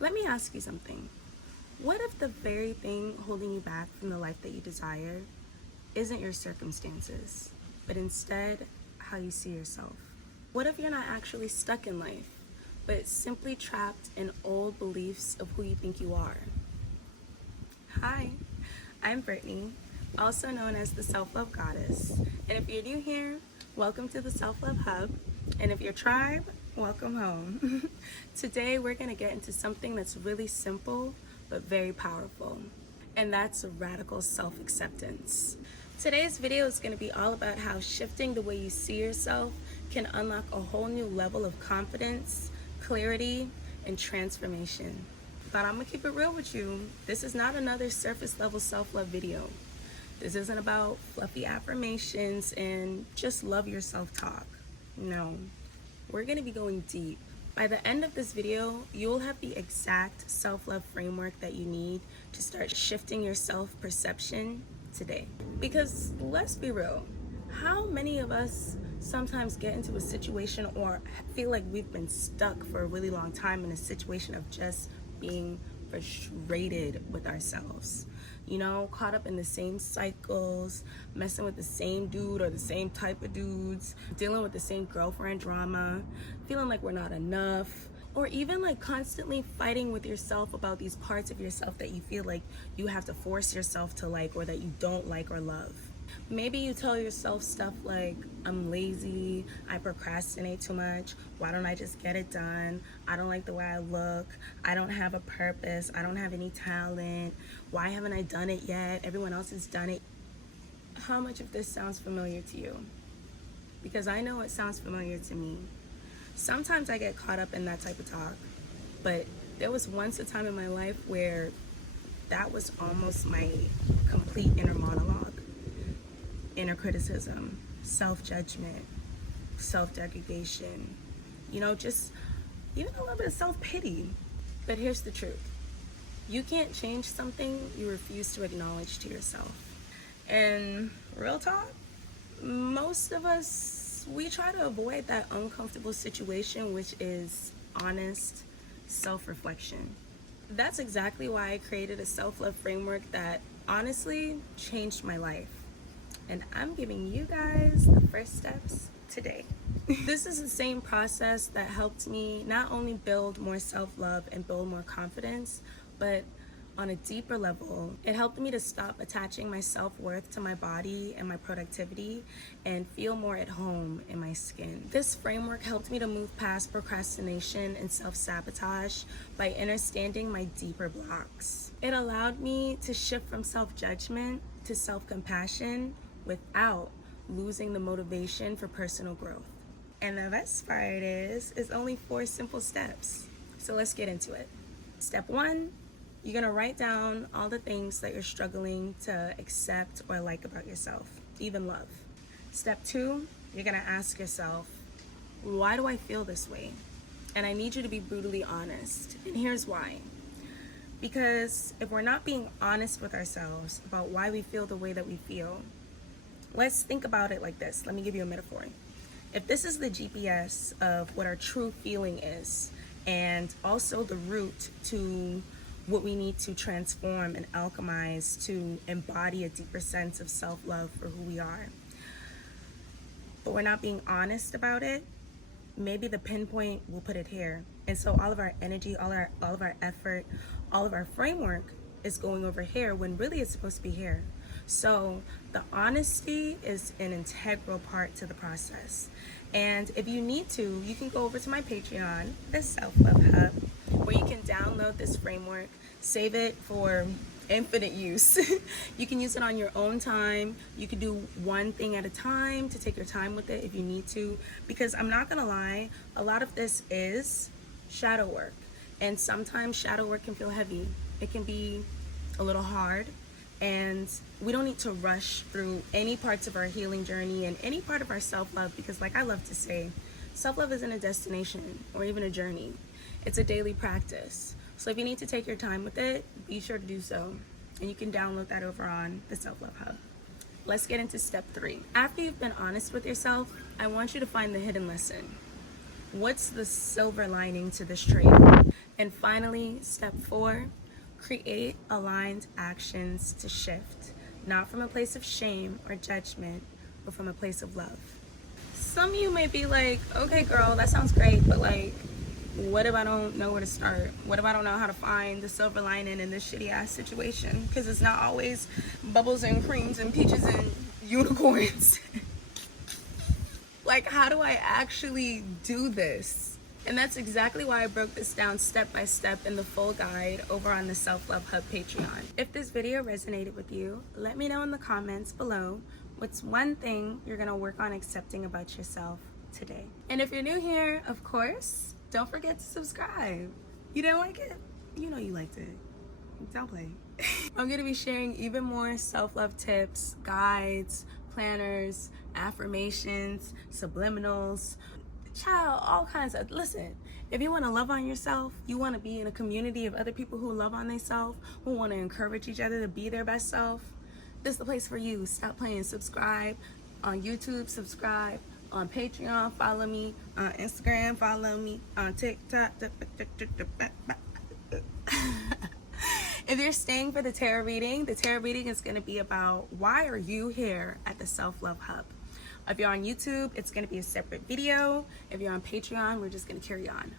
Let me ask you something. What if the very thing holding you back from the life that you desire isn't your circumstances, but instead how you see yourself? What if you're not actually stuck in life, but simply trapped in old beliefs of who you think you are? Hi, I'm Brittany, also known as the Self-Love Goddess. And if you're new here, welcome to the Self-Love Hub. And if you're tribe, welcome home. Today we're going to get into something that's really simple but very powerful, and that's radical self-acceptance. Today's video is going to be all about how shifting the way you see yourself can unlock a whole new level of confidence, clarity, and transformation. But I'm going to keep it real with you. This is not another surface level self-love video. This isn't about fluffy affirmations and just love yourself talk. No, we're going to be going deep. By the end of this video, you'll have the exact self-love framework that you need to start shifting your self-perception today. Because let's be real, how many of us sometimes get into a situation or feel like we've been stuck for a really long time in a situation of just being frustrated with ourselves? You know, caught up in the same cycles, messing with the same dude or the same type of dudes, dealing with the same girlfriend drama, feeling like we're not enough, or even like constantly fighting with yourself about these parts of yourself that you feel like you have to force yourself to like, or that you don't like or love. Maybe you tell yourself stuff like, I'm lazy, I procrastinate too much, why don't I just get it done, I don't like the way I look, I don't have a purpose, I don't have any talent, why haven't I done it yet, everyone else has done it. How much of this sounds familiar to you? Because I know it sounds familiar to me. Sometimes I get caught up in that type of talk, but there was once a time in my life where that was almost my complete inner monologue. Inner criticism, self-judgment, self-degradation, you know, just even a little bit of self-pity. But here's the truth. You can't change something you refuse to acknowledge to yourself. And real talk, most of us, we try to avoid that uncomfortable situation, which is honest self-reflection. That's exactly why I created a self-love framework that honestly changed my life. And I'm giving you guys the first steps today. This is the same process that helped me not only build more self-love and build more confidence, but on a deeper level, it helped me to stop attaching my self-worth to my body and my productivity and feel more at home in my skin. This framework helped me to move past procrastination and self-sabotage by understanding my deeper blocks. It allowed me to shift from self-judgment to self-compassion without losing the motivation for personal growth. And the best part is only 4 simple steps. So let's get into it. Step 1, you're gonna write down all the things that you're struggling to accept or like about yourself, even love. Step 2, you're gonna ask yourself, why do I feel this way? And I need you to be brutally honest. And here's why. Because if we're not being honest with ourselves about why we feel the way that we feel, let's think about it like this. Let me give you a metaphor. If this is the GPS of what our true feeling is, and also the route to what we need to transform and alchemize to embody a deeper sense of self-love for who we are, but we're not being honest about it, maybe the pinpoint will put it here. And so all of our energy, all of our effort, all of our framework is going over here when really it's supposed to be here. So the honesty is an integral part to the process. And if you need to, you can go over to my Patreon, the Self-Love Hub, where you can download this framework, save it for infinite use. You can use it on your own time. You can do one thing at a time to take your time with it if you need to. Because I'm not gonna lie, a lot of this is shadow work. And sometimes shadow work can feel heavy. It can be a little hard. And we don't need to rush through any parts of our healing journey and any part of our self-love, because like I love to say, self-love isn't a destination or even a journey. It's a daily practice. So if you need to take your time with it, be sure to do so. And you can download that over on the Self-Love Hub. Let's get into step 3. After you've been honest with yourself, I want you to find the hidden lesson. What's the silver lining to this trade? And finally, step 4, create aligned actions to shift, not from a place of shame or judgment, but from a place of love. Some of you may be like, okay, girl, that sounds great, but like, what if I don't know where to start? What if I don't know how to find the silver lining in this shitty ass situation? Because it's not always bubbles and creams and peaches and unicorns. Like, how do I actually do this? And that's exactly why I broke this down step by step in the full guide over on the Self Love Hub Patreon. If this video resonated with you, let me know in the comments below what's one thing you're gonna work on accepting about yourself today. And if you're new here, of course, don't forget to subscribe. You didn't like it? You know you liked it. Don't play. I'm gonna be sharing even more self-love tips, guides, planners, affirmations, subliminals, child, all kinds of. Listen, if you want to love on yourself, you want to be in a community of other people who love on themselves, who want to encourage each other to be their best self, this is the place for you. Stop playing. Subscribe on YouTube, subscribe on Patreon, follow me on Instagram, follow me on TikTok. If you're staying for the tarot reading is going to be about why are you here at the Self-Love Hub. If you're on YouTube, it's going to be a separate video. If you're on Patreon, we're just going to carry on.